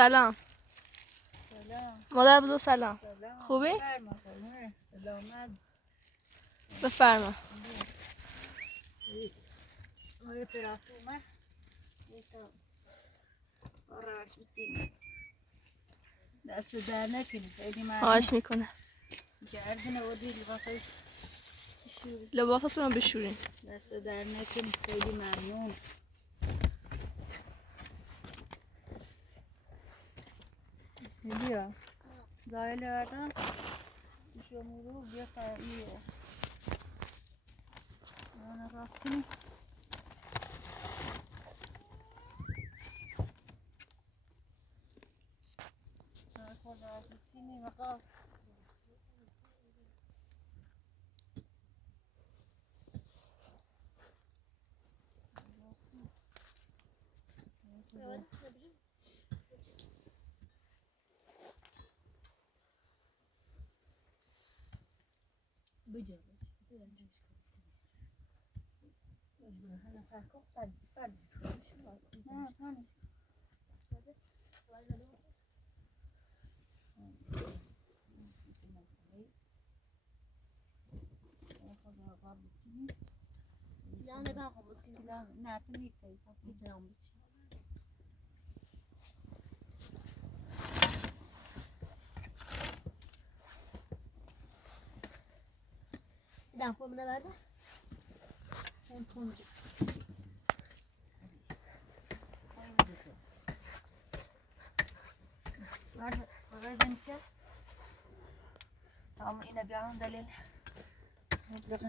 سلام. سلام. مادر بزرگ سلام. سلام. خوبی؟ سلامت. بفرما. آره طرف اومد. آرش بچینی. دست در نکنی. خیلی ممنون. خواهش میکنه. گردن ودی لباسای بشوری. لباساتون رو بشورین. دست در نکنی. خیلی ممنون. بیا. زایل بردم. شما رو بیا قاییه. آن راست کنی. خدا بچینی مقام. بجا هلا فرقه بعد نه تانش Yani ben komutçuyum. نه تو نیستی Gidelim biz. Bir daha formuna ver de. Sen formuna. وزن که تمام اینا بیارم دلیل مبلغ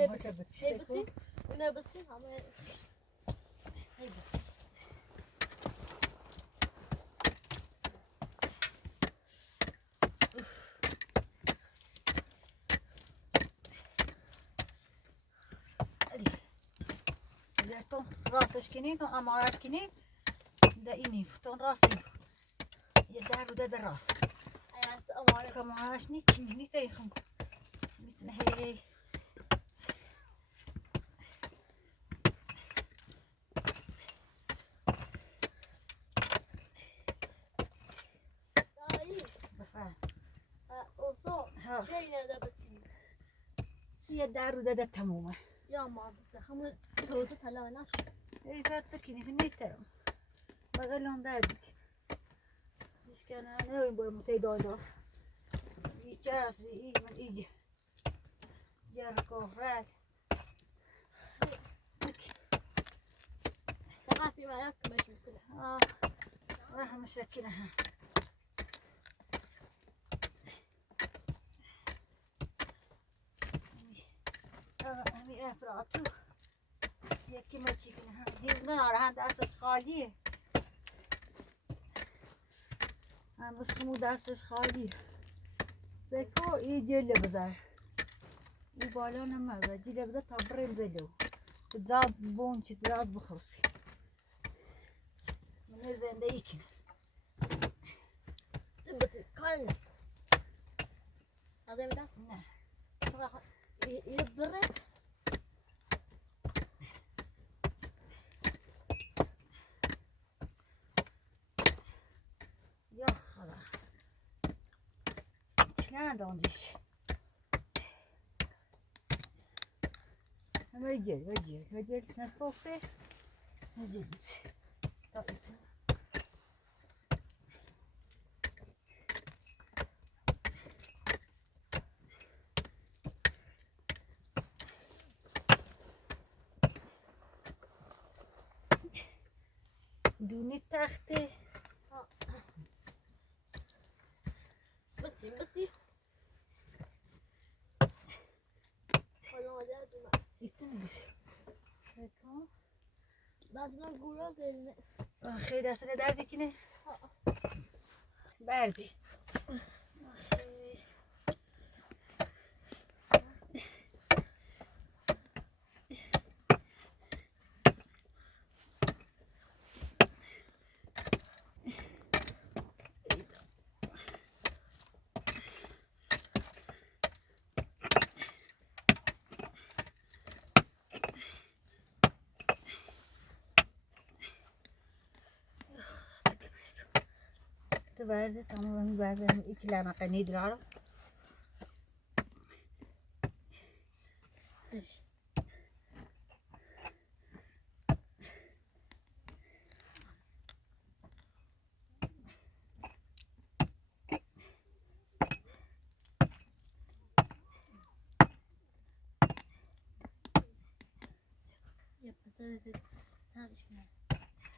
هم باشه بچی Bıçın. Buna bıçın ama. Hey bıçın. تو راستش کنی تو امارش کنی ده اینی تو راستی یه در رو ده راست Hayatı ama. کمارش نی کنی تریخم میتونه هی Daha iyi. بفهم Olsa ها şeyle de bıçın. یه در رو ده تمومه Ya mağdursa. Hamur doğrusu talaş. ای فرد سکنی که نیترم بغلون دردی اشکنه نه باید متی دادا ایچه هست بی ای من ایجه جرکو رد تعافي معك مش مشكلة. راح مشكلة ها همي افراتو یکی مشکلة ها دیز ناره هم دستش خالیه هم اسمو دستش خالیه زکو ای جله بذار او بالا نمازه جله بذار تا بریم زلو تزاد بون چی تزاد بخوصی من زنده ای کنه بıçın. Karnı. Hadi bir daha. نه Sonra yıldırı. نداندیش وجل نصوفه وجل طاقت دونی تخته بطی حالا مادر دومه ایتون بیش بکن بعضا گورا زنه خیلی دستانه دردی کنه بردی برده تمام برده iki لمقه نیدرارو ايش يا بس سادش كمان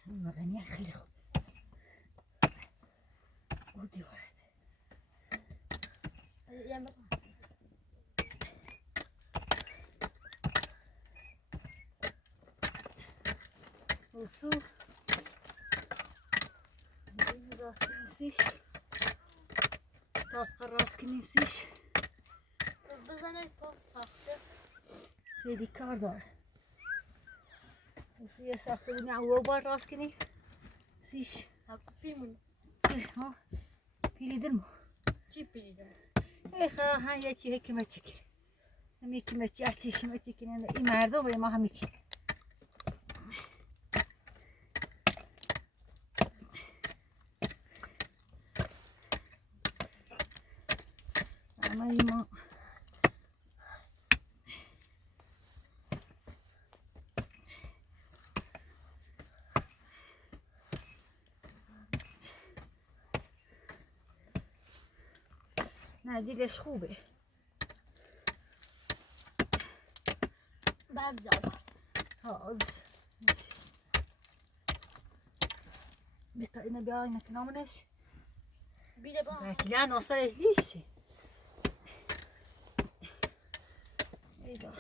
مغنی خیلی خوب بودی وارد يا بطل وصو راست کنیسیش تاسقه راست کنیسیش بزنه تو ساخته خیلی کار داره وصو یه ساخته بودی او بار راست کنی سیش فیلمون ها پیلیدن مو چی پیلیدم ایخه ها یه چی حکمت چکر هم حکمت چی اچی حکمت چکر این مردم و ما هم میکی اما ایما نه جیلش خوبه بعد زیاد از بتا اینو بیا اینو کنامنش بیله با بچه ناصرش لیشه ایدا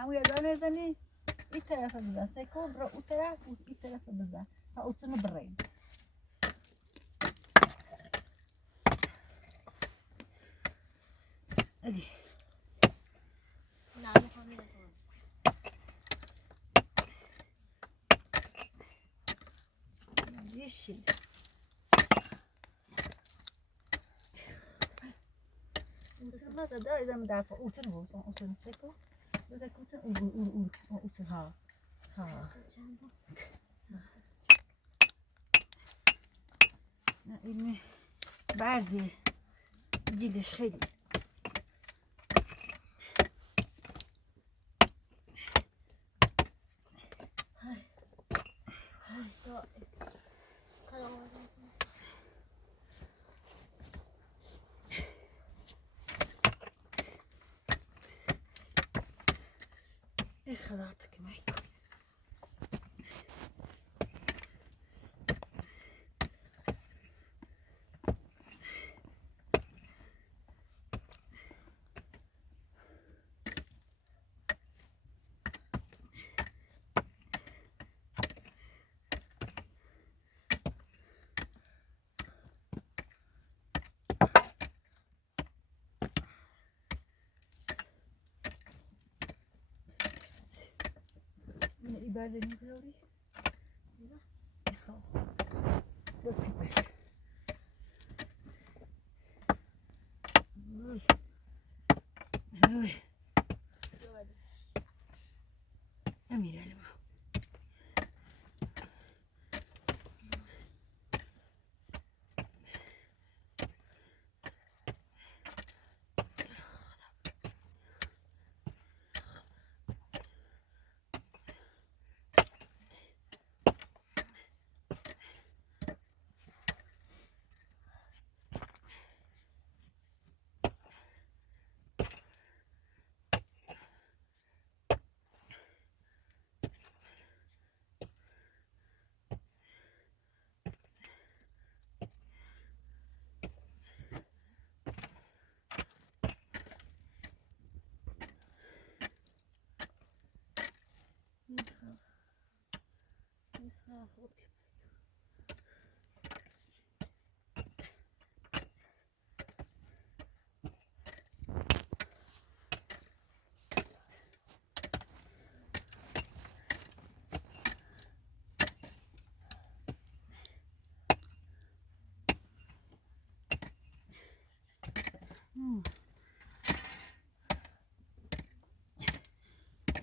همون یادانه زنی این طرف بزن سکو برو اون طرف و این طرف بزن تا اوتونو برین ادی نه میخوام دیشی اوتون لا دا ایدم دست اوتون بود اوتون سکو بده اوتون اوتون ها این برده جیلش خیلی خلاص كمان بیبر نمی‌داری؟ خب دو بیبر اوی نمیرم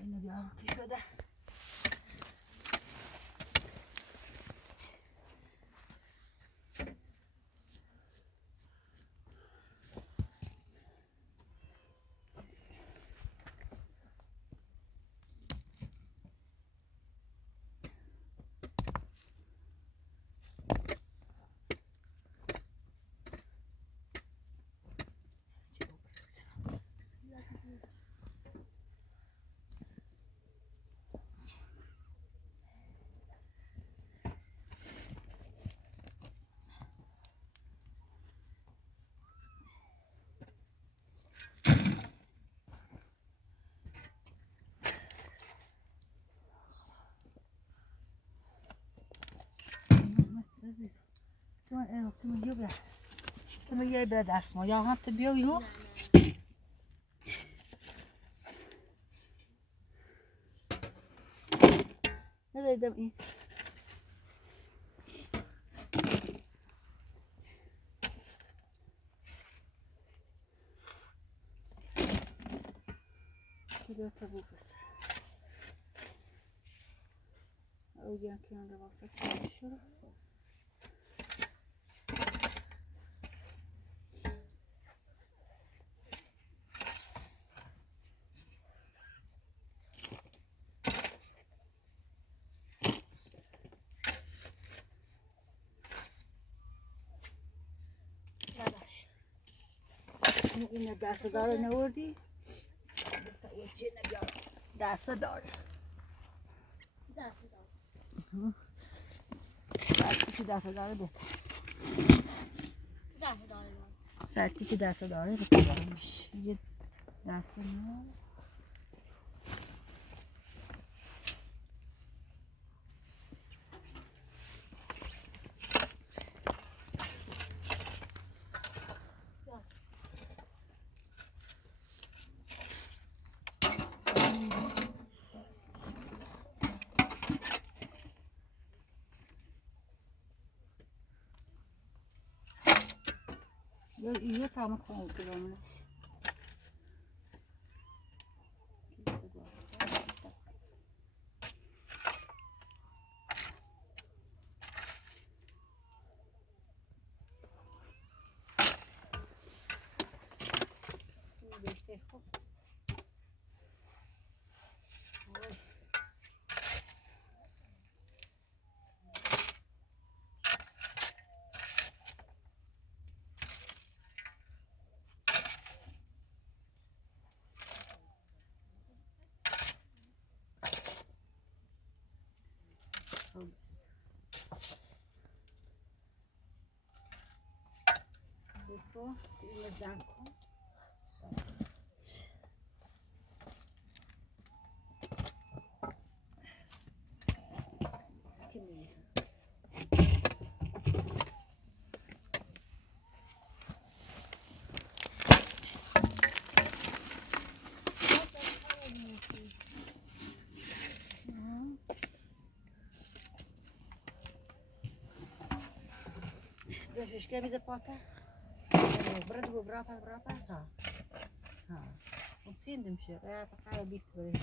اینو بیارم که شده Come io e adesso, ja har inte bjöd ihop. Ne dedim iyi. Gidiyor tabii kız. O yüzden kenara basıp konuşuyorum. این دست داره نوردی؟ دست داره سرتی که دست داره بهتر سرتی که دست داره بهتر میشه یه دست نه یه تمام خون کنمش Depois, ele zanco. Zefishka bize pata. Brad bu brapa ha. Ha. Utsindim şey. Ya fakaya bit böyle.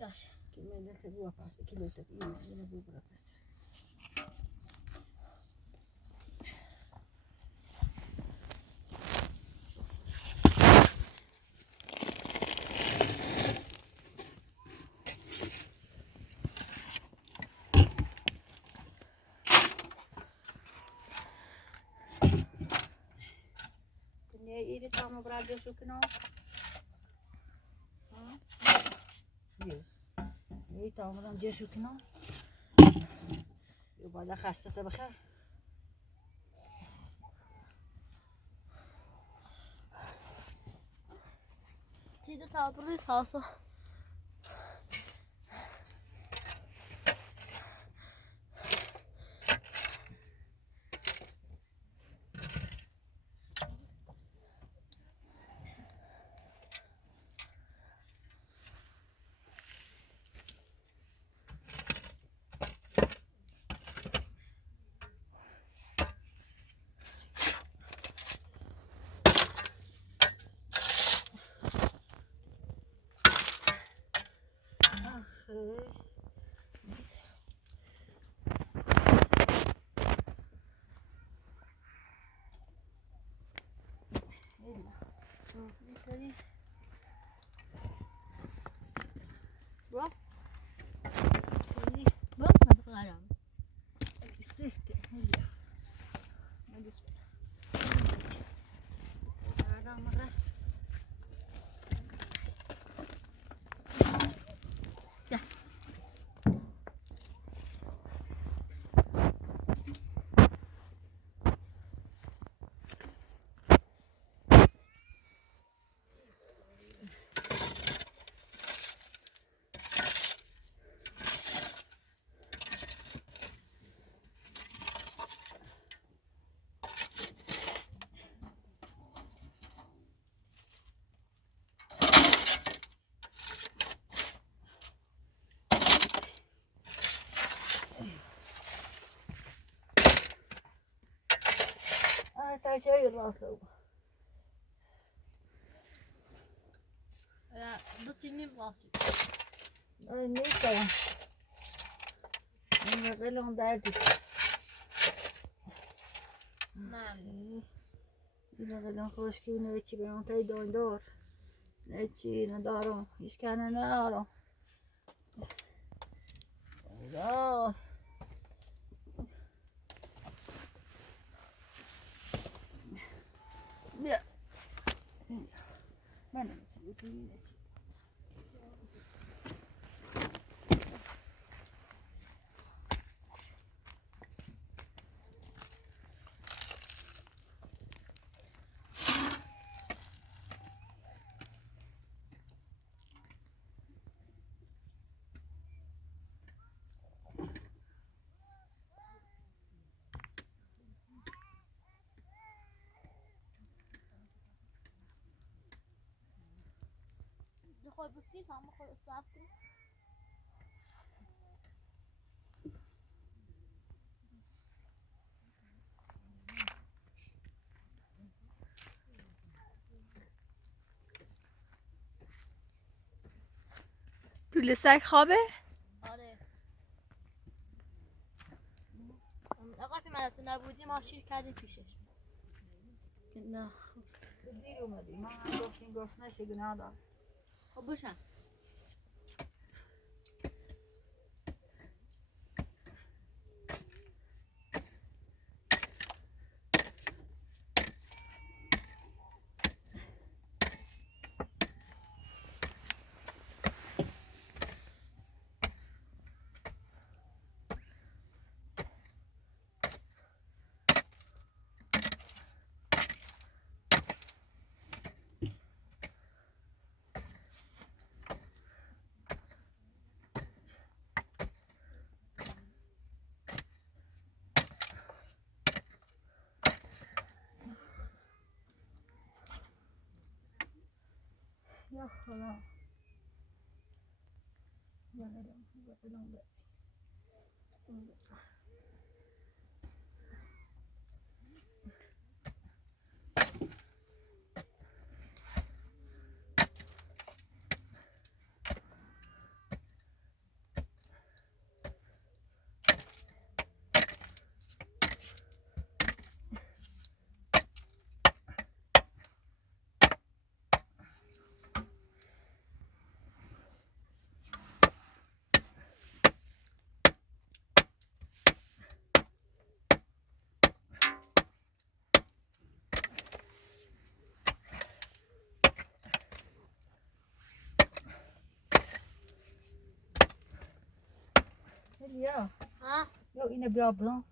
Yaş. Kimde se bu pasta kilo tat yine bu brapa. Ini tamu beraja sukino. Ini tamu beraja sukino. Yo bala خسته بخیر. Teyze taburlu salsa. Bak. Bak ne kadar. Sifte. Hadi. Ada mara. Ay şey lazım. Ya bu senin bahsi. Ay neyse. Ne belon derdik. Ne? Yine belon hoş ki ne içi ben tay dondor. Ne içi ne darum. Hiç kendine ne aram. Ya. Ya. Ben de mesela senin için. خود بسیار هم خود صاف کنی. لوله سگ خوابه؟ آره. آقا که من نبودی ما شیر کردیم پیشش. نه. دیر اومدی. من هم گفتیم گاز نشه گناه دار. خب باشم. یا خدا بقیلون بقی یا ها یا اینه بیا برون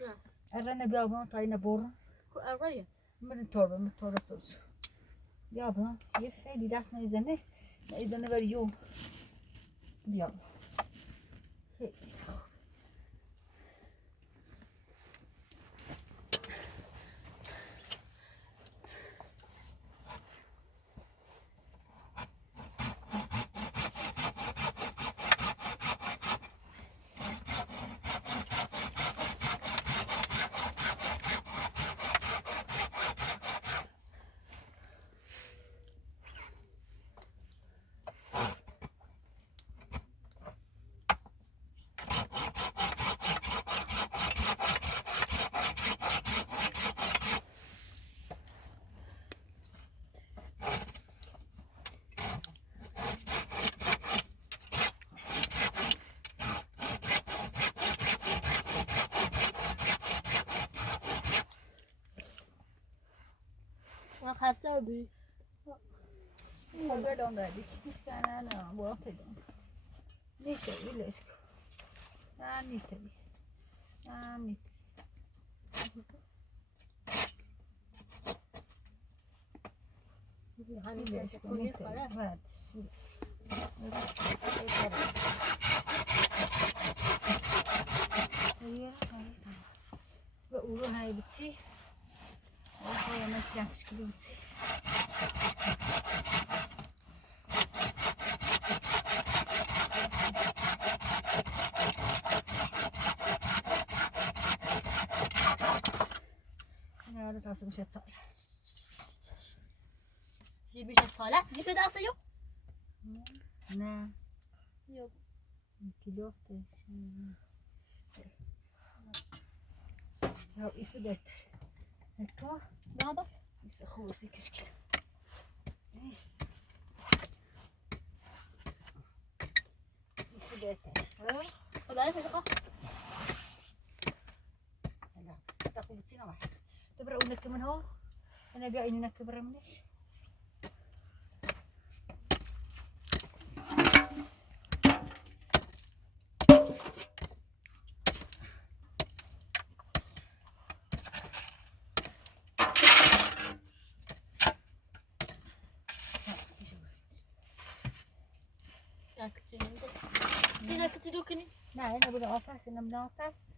نه ارنه بیا برون تا اینه برون کو ارایه من تور سوز بیا برون یه خیلی دست میزنه ایدانه بر یو بیا خیلی من خسته بی خدا دام دادی کیش کنه نه برو پیدم نیسته ویلش نه نیسته نه نیسته همین ویلش که کن کنی نیسته خاله بعد و او رو های بچی های ما چیکش کلی بچی نه ده تاسو میشه سال یه بیش از ساله یه که دسته یو نه یو کیلو ته یا ایسه بهتر تو بابا ایسه خوبه کشکل ایسه بهتر خدا نکنه لا تاخذ بتصير واحد تبرأ ونك من هون انا قاعد نكبر منش يا كتير هنا كتير وكني لا انا بدي اوفاس انا بدي اوفاس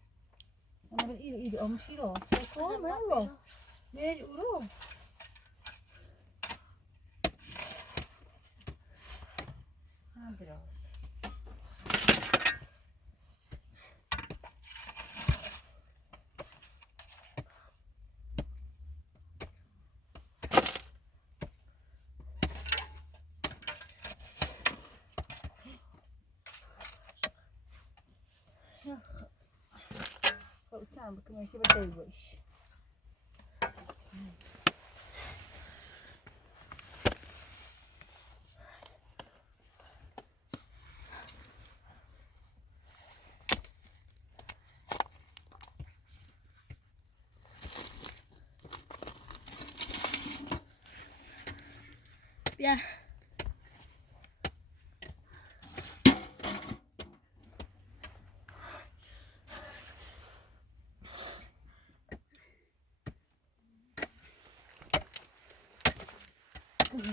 انا بدي ايدي او مشيرو تكون مرو ليش قولوا هادروس قلتان بكم يشي بدي وش بیا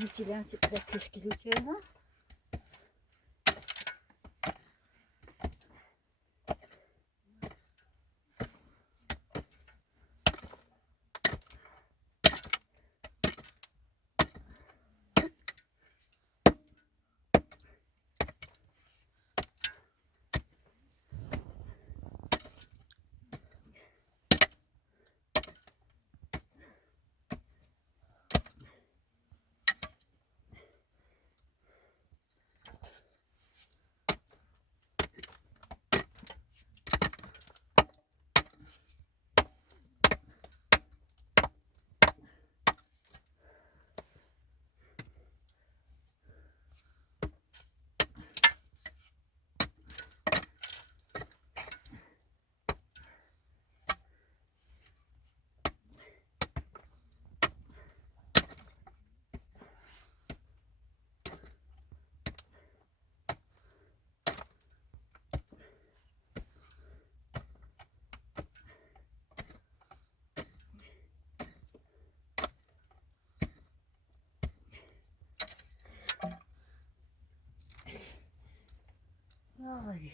هيجي لان تبدا تشكلو كذا Ay.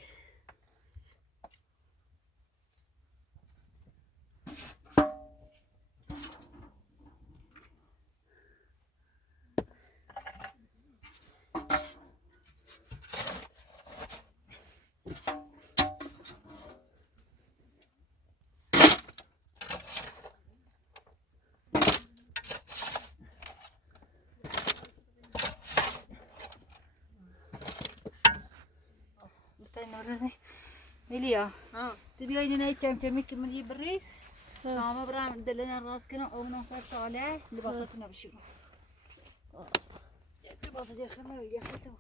Elia, du blir inne i kjemik med de bris. Name bram delena raskena ogna sa sale libasatna bشيو. libasat ya khama ya khito.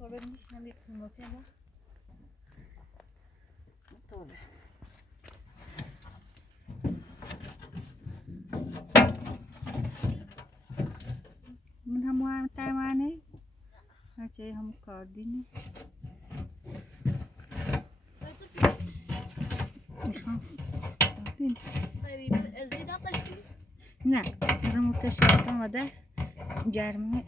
Motor nici n-am decât emoția, da? Motor. Mình không qua tay qua này. Hai chị không có đi nữa. نه رو متشکرم آمده جرمه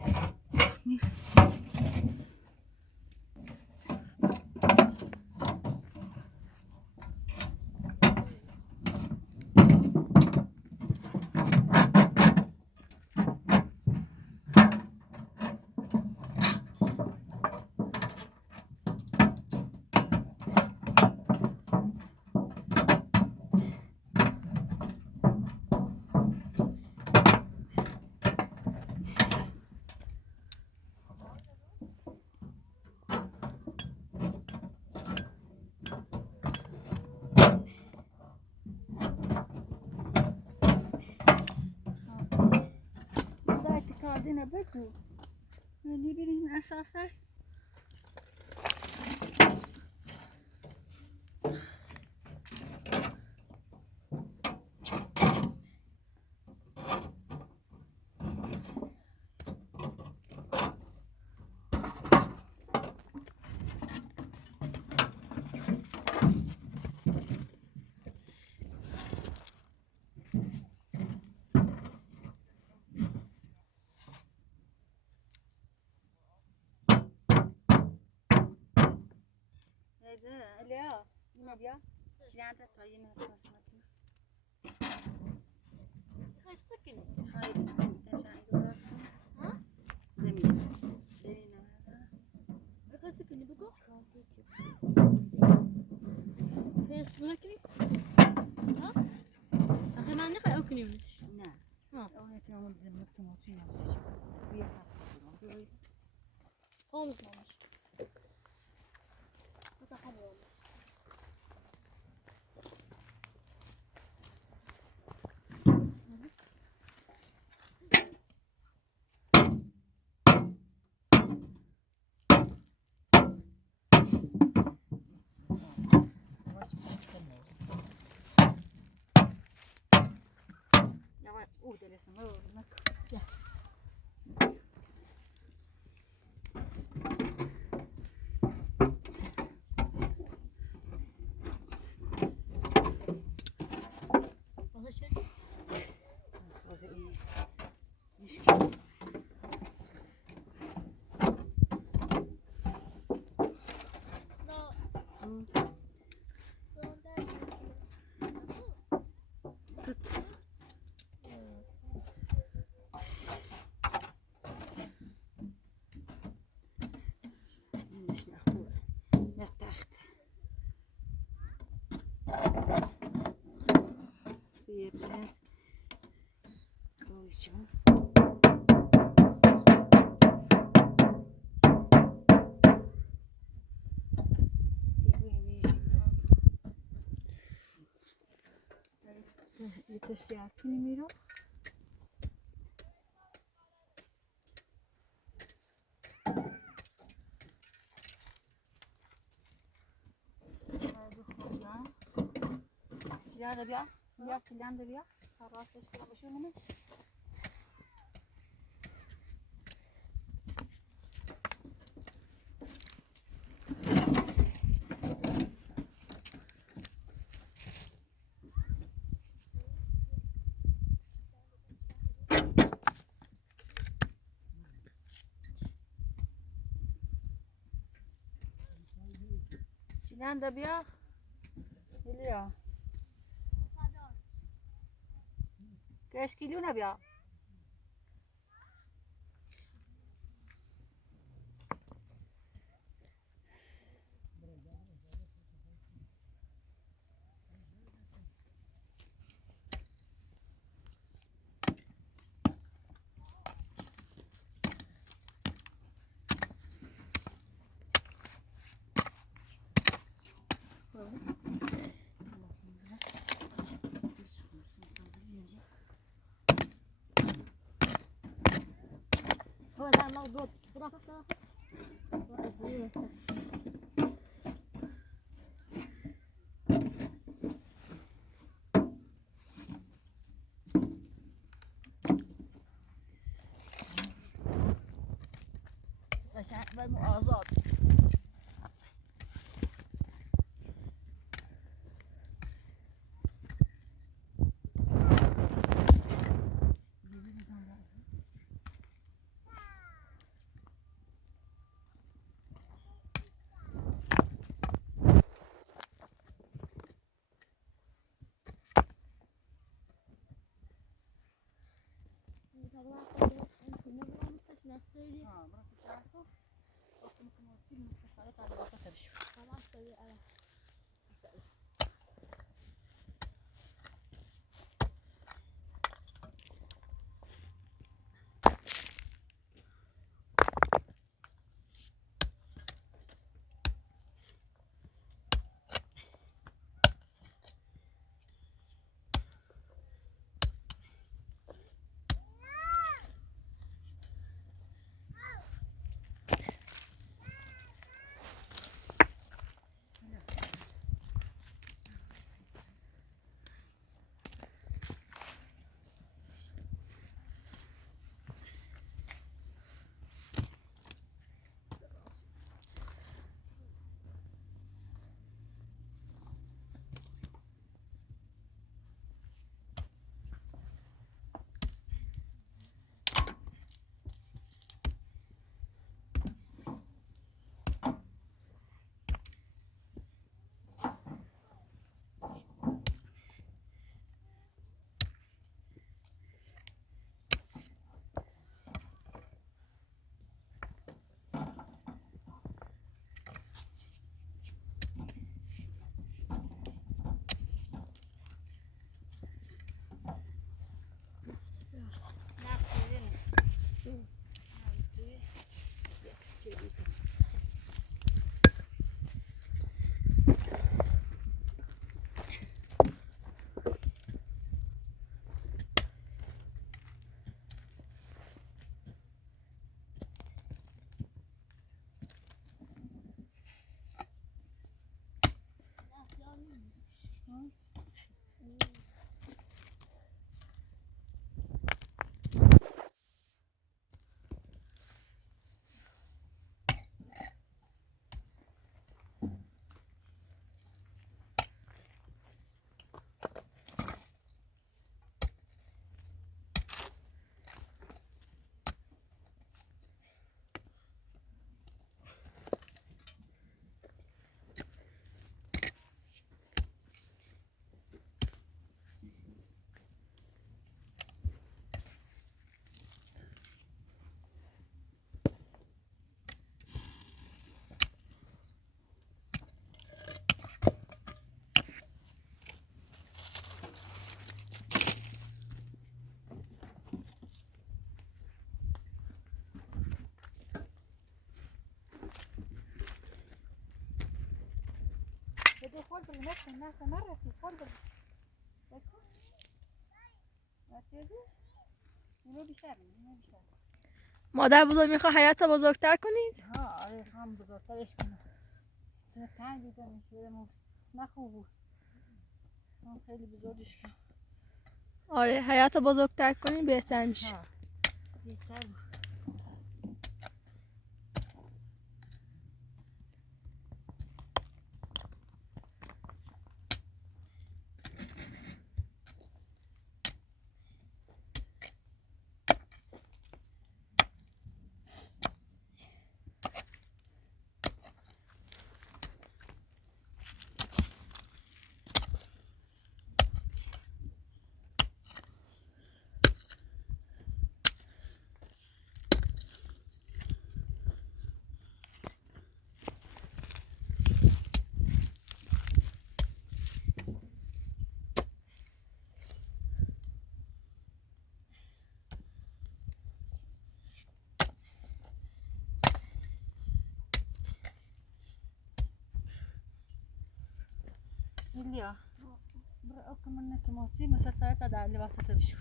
Kardina betu. Ne bileyim esaslar. Lea, nu bia? Cine te tai în sus mașina? Hai să chine. Hai, te ai doras. Ha? Demine. Demine. Hai să chine buco. Hai să mă chine. Ha? Acum nu că au chine nici. Na. Ha. Au ne te am de mult emoții am să. Bia ta. Olmuş olmuş. Bu da hadi olmuş. Давай, ударился, ну, на. Ya. Şey. Вот и мешки. Sıt. yapacağız. Koyacağım. Это святки не миру. Çileğe de bir biraz çileğe de bir Tarafta şöyle başlayalım mı? Çileğe de bir geliyor. Kaç kilo ne bir? هو ده موضوع دراسة وأزياء. عشان بالمؤازات. خود بله نکن نه نرفتی خود بله بکن بچه اینو بیشتر مادر بزرگ میخواه حیات بزرگتر کنید؟ ها آره هم بزرگترش کنم چون تنگ دیدم میشه نخوب بود هم خیلی بزرگش کنم آره حیات بزرگتر کنید بهتر میشه. ها بهتر بود Lilia, برأك منك موتي مسات ساعتها دع اللي واسطة بشو.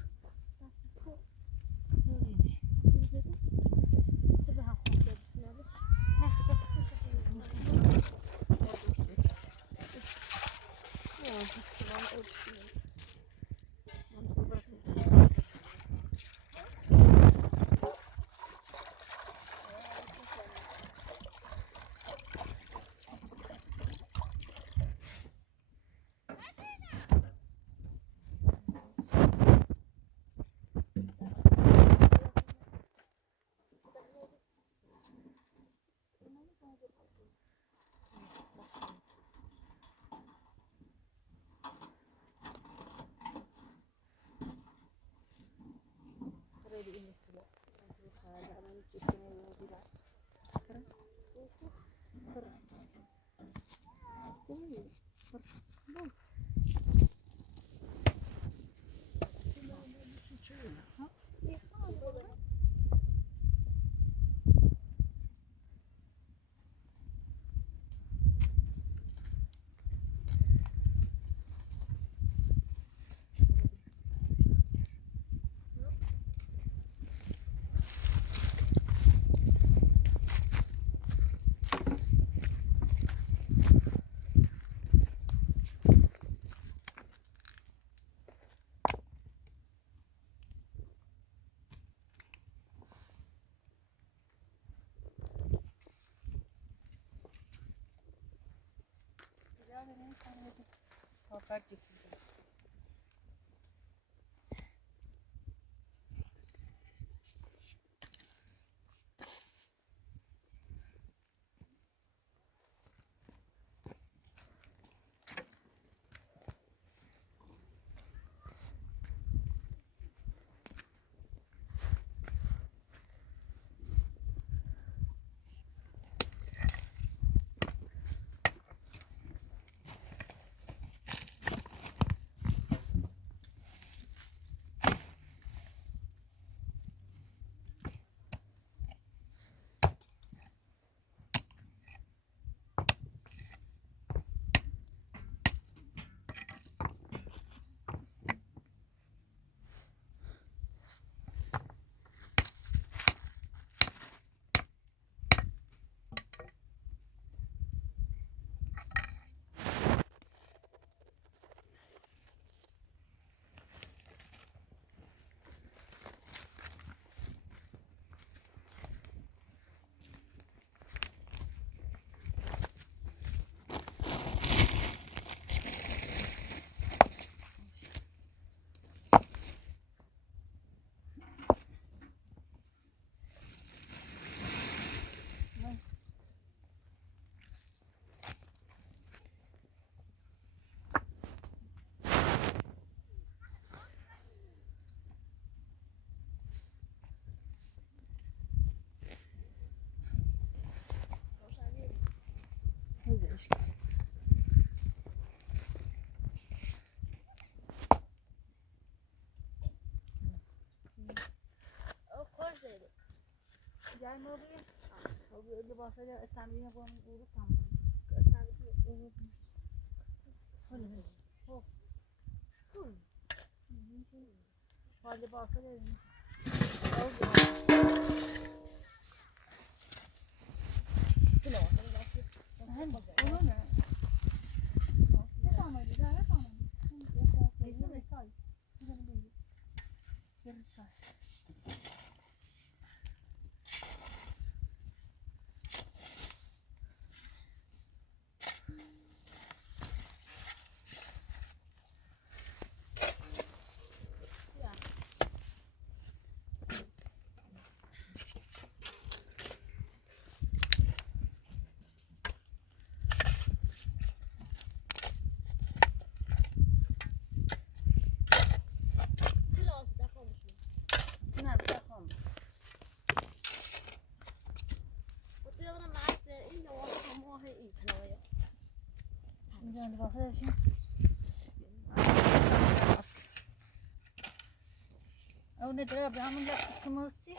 جای ما بیا لباسای استانبولی قوم اروپا حال باسه داریم نه بخوام اینجا لباسه داشتیم او نداره به همون کموسی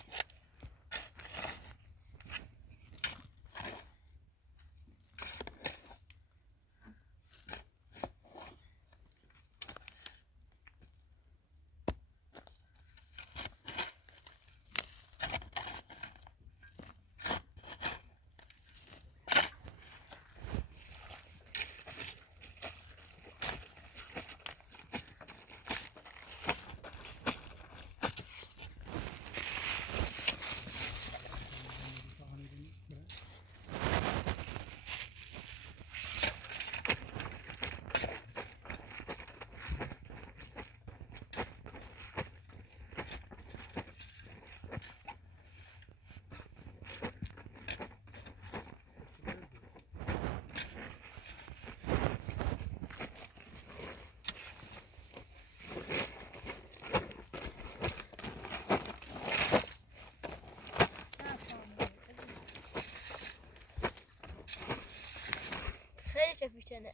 خیلی چپیچنه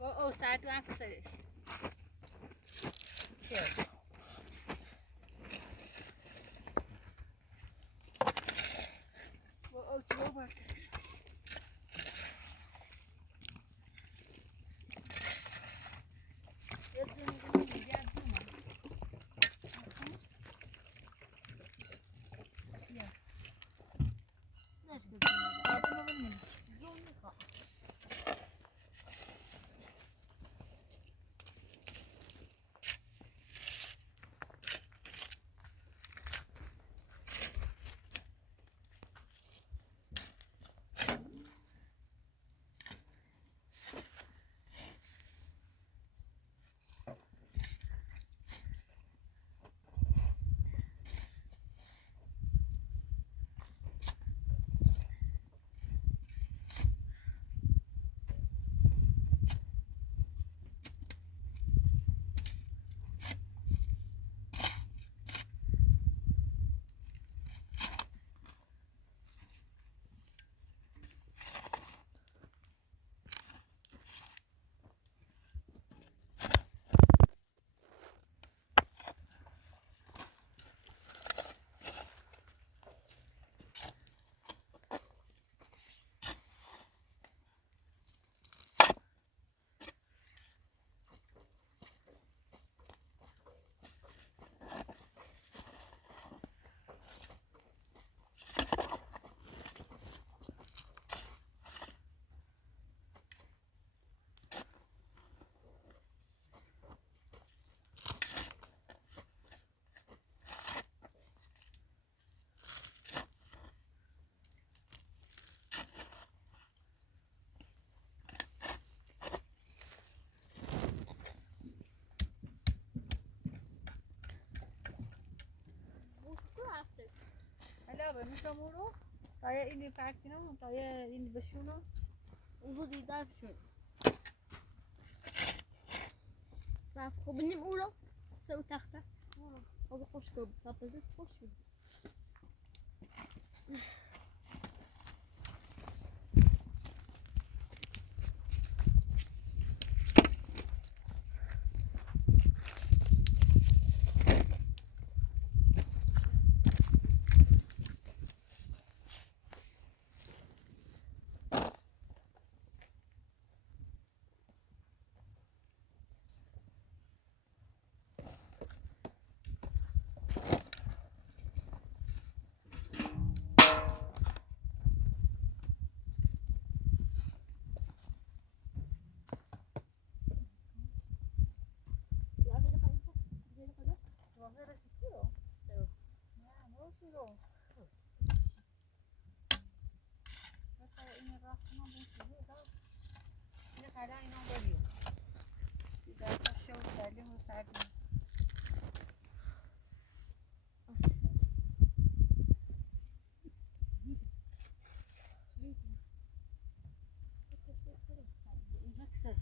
او سر تو هم کسرش چه او چه باید کسرش علاوه میشم رو تای اینی پاک کنم تای اینی بشونم اونو دیدم شد صف خب بینیم او رو سه و تخته از خوش کب صف زد خوش شد الان اینا بریم در تا شو سلیم و سردیم این بکسه